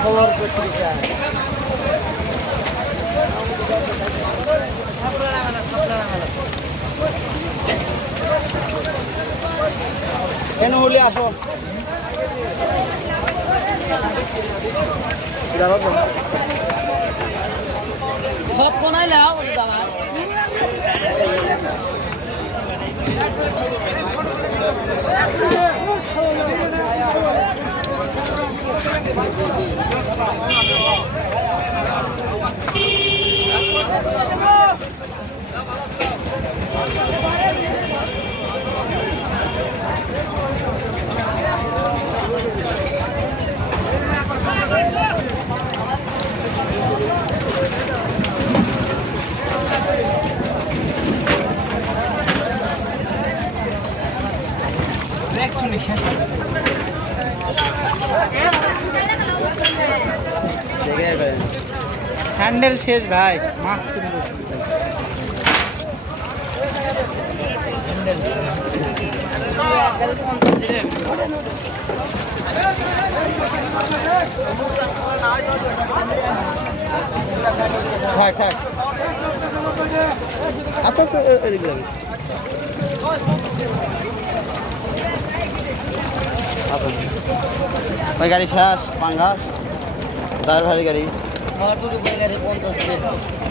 খবর পত্রিকা কেন হলে আসো সব কোনায় লাও দাদা হ্যান্ডেল শেষ ভাই মাছ কিনবো থাক থাক আস্তে আস্তে এদিকে যাবি ওই গাড়ি শেষ পাঙ্গাস ড্রাইভারি গাড়ি গাড়ি 50